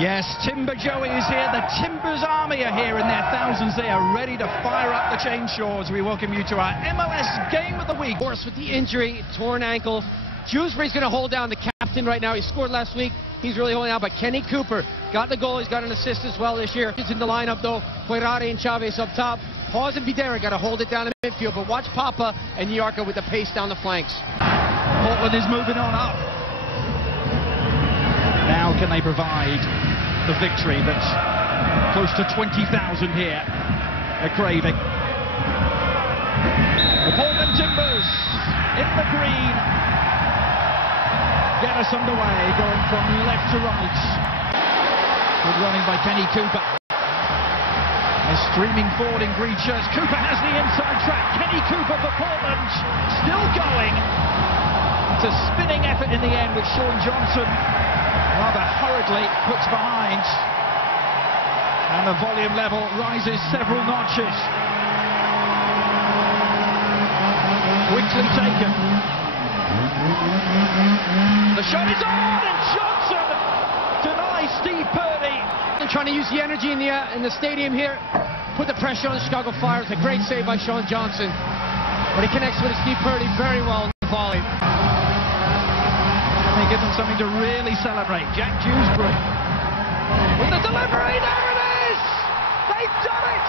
Yes, Timber Joey is here. The Timbers Army are here in their thousands. They are ready to fire up the chainsaws. We welcome you to our MLS Game of the Week. Of course, with the injury, torn ankle, Jewsbury's going to hold down the captain right now. He scored last week. He's really holding out. But Kenny Cooper got the goal. He's got an assist as well this year. He's in the lineup, though. Ferrari and Chavez up top. Pause and Videra got to hold it down in midfield. But watch Papa and Yarka with the pace down the flanks. Portland is moving on up. Now can they provide the victory that's close to 20,000 here are craving? The Portland Timbers in the green get us underway, going from left to right. Good running by Kenny Cooper. They're streaming forward in green shirts. Cooper has the inside track. Kenny Cooper for Portland, still going. It's a spinning effort in the end with Sean Johnson rather hurriedly puts behind, and the volume level rises several notches. Quickly taken. The shot is on, and Johnson denies Steve Purdy. And trying to use the energy in the stadium here, put the pressure on the Chicago Fire. It's a great save by Sean Johnson, but he connects with Steve Purdy very well in the volley. They give them something to really celebrate. Jack Jewsbury with the delivery. There it is! They've done it!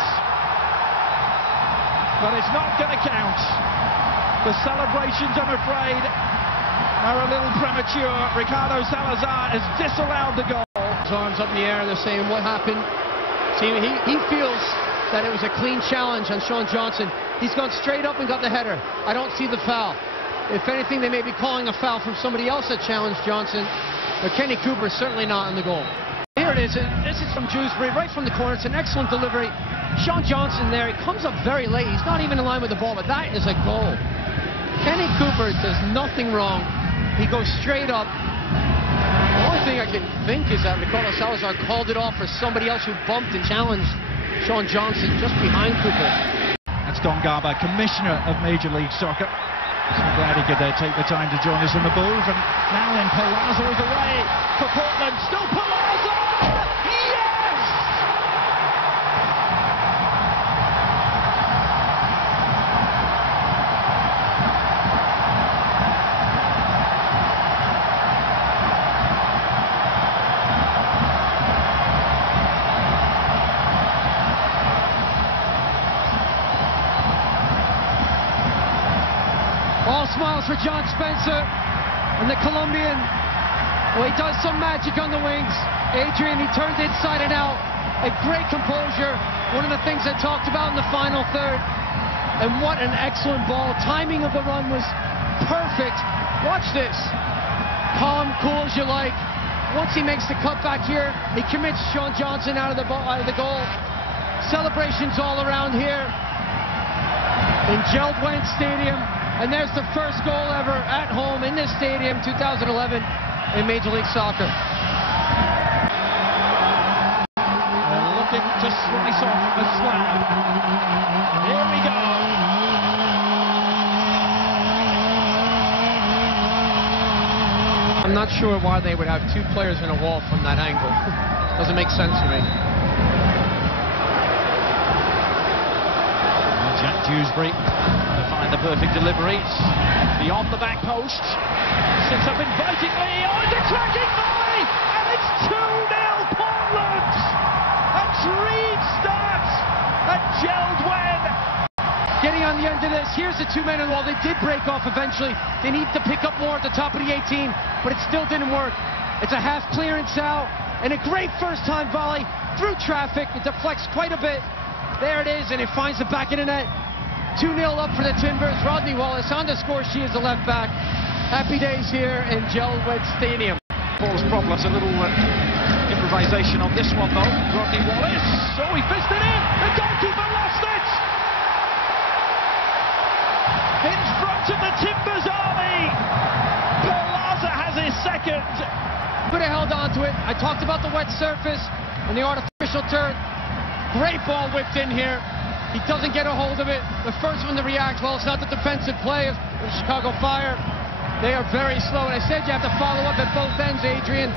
But it's not going to count. The celebrations, I'm afraid, are a little premature. Ricardo Salazar has disallowed the goal. His arms up in the air, they're saying, what happened? See, he feels that it was a clean challenge on Sean Johnson. He's gone straight up and got the header. I don't see the foul. If anything, they may be calling a foul from somebody else that challenged Johnson, but Kenny Cooper is certainly not on the goal. Here it is. This is from Jewsbury, right from the corner. It's an excellent delivery. Sean Johnson there, he comes up very late. He's not even in line with the ball, but that is a goal. Kenny Cooper does nothing wrong. He goes straight up. The only thing I can think is that Ricardo Salazar called it off for somebody else who bumped and challenged Sean Johnson just behind Cooper. That's Don Garber, Commissioner of Major League Soccer. So glad he could take the time to join us in the booth. And now then, Palazzo is away for Portland. Still Palazzo! Yes! All smiles for John Spencer and the Colombian. Well, he does some magic on the wings. Adrian, he turned inside and out. A great composure. One of the things I talked about in the final third. And what an excellent ball. Timing of the run was perfect. Watch this. Calm, cool as you like. Once he makes the cut back here, he commits Sean Johnson out of the goal. Celebrations all around here in Jeld-Wen Stadium. And there's the first goal ever at home in this stadium, 2011, in Major League Soccer. They're looking to slice off a slab. Here we go. I'm not sure why they would have two players in a wall from that angle. Doesn't make sense to me. Jack Jewsbury to find the perfect delivery. It's beyond the back post. Sits up invitingly. Oh, it's a cracking volley! And it's 2-0 Portland! A dream start at Jeld-Wen. Getting on the end of this. Here's the two men in the wall. They did break off eventually. They need to pick up more at the top of the 18, but it still didn't work. It's a half clearance out, and a great first-time volley through traffic. It deflects quite a bit. There it is, and it finds the back of the net. 2-0 up for the Timbers. Rodney Wallace on the score sheet as the left back. Happy days here in Jeld-Wen Stadium. Paul's problems, a little improvisation on this one though. Rodney Wallace. Oh, he fisted in. The goalkeeper lost it. In front of the Timbers Army. Plaza has his second. Could have held on to it. I talked about the wet surface and the artificial turf. Great ball whipped in here. He doesn't get a hold of it. The first one to react, well, it's not the defensive play of the Chicago Fire. They are very slow, and I said you have to follow up at both ends, Adrian.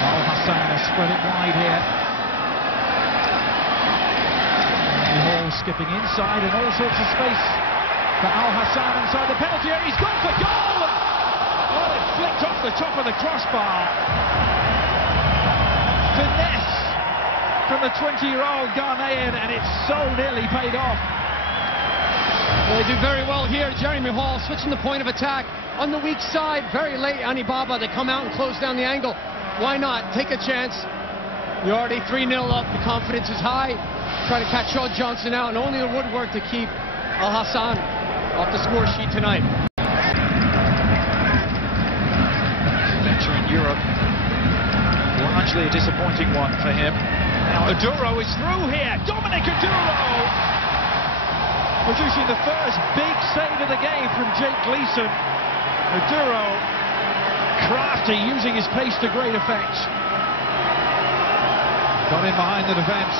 Al-Hassan has spread it wide here. Hall skipping inside and all sorts of space for Al-Hassan inside the penalty area. He's gone for goal! Well, it flicked off the top of the crossbar. Finesse from the 20-year-old Ghanaian, and it's so nearly paid off. Well, they do very well here. Jeremy Hall switching the point of attack on the weak side. Very late, Anibaba. They come out and close down the angle. Why not? Take a chance. You're already 3-0 up. The confidence is high. Try to catch Sean Johnson out, and only the woodwork to keep Al-Hassan off the score sheet tonight. Venture in Europe, largely a disappointing one for him. Now Aduro is through here. Dominic Aduro producing the first big save of the game from Jake Gleeson. Aduro, crafty, using his pace to great effect. Got in behind the defence.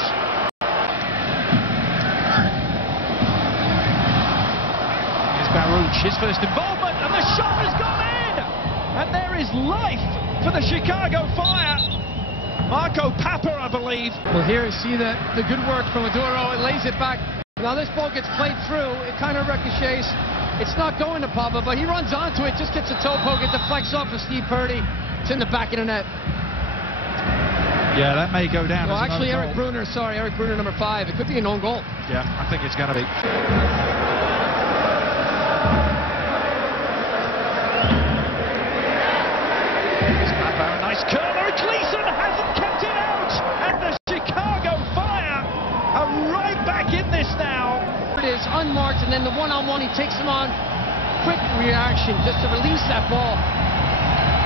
Here's Baruch, his first involvement, and the shot has gone in! And there is life for the Chicago Fire. Marco Papa, I believe. Well, here you see the good work from Aduro. It lays it back. Now this ball gets played through. It kind of ricochets. It's not going to Papa, but he runs onto it, just gets a toe poke. It deflects off of Steve Purdy. It's in the back of the net. Yeah, that may go down. Well, as actually, Eric Bruner, number 5. It could be an own goal. Yeah, I think it's going to be. Nice curler, Gleeson hasn't kept it out, and the Chicago Fire are right back in this now. It is unmarked, and then the one-on-one, he takes him on. Quick reaction just to release that ball.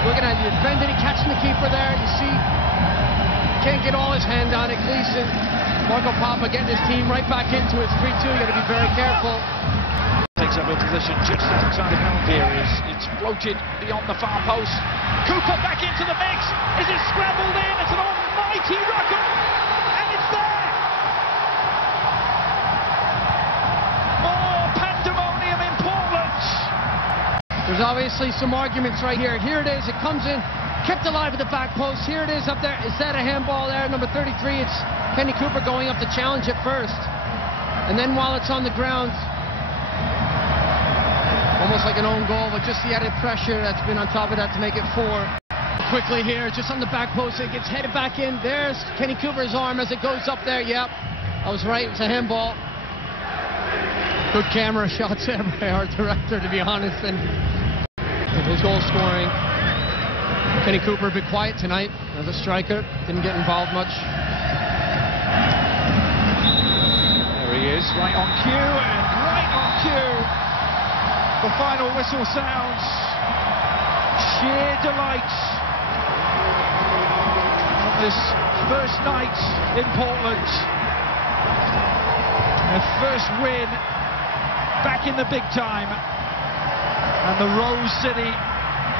Looking at the defending, catching the keeper there. You see, can't get all his hand on it. Gleeson, Marco Papa getting his team right back into it. It's 3-2. You got to be very careful. Takes up a position just outside the penalty area. It's floated beyond the far post. Cooper back into the mix. Is it scrambled in? It's an almighty rocket, and it's there. More pandemonium in Portland. There's obviously some arguments right here. Here it is. It comes in, kept alive at the back post. Here it is up there. Is that a handball there? Number 33. It's Kenny Cooper going up to challenge it first, and then while it's on the ground, almost like an own goal, but just the added pressure that's been on top of that to make it 4. Quickly here, just on the back post, it gets headed back in. There's Kenny Cooper's arm as it goes up there. Yep, I was right, it's a handball. Good camera shots there by our director, to be honest, and his goal scoring. Kenny Cooper a bit quiet tonight as a striker, didn't get involved much. There he is, right on cue, and right on cue. The final whistle sounds. Sheer delight on this first night in Portland. Their first win back in the big time. And the Rose City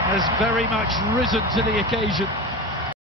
has very much risen to the occasion.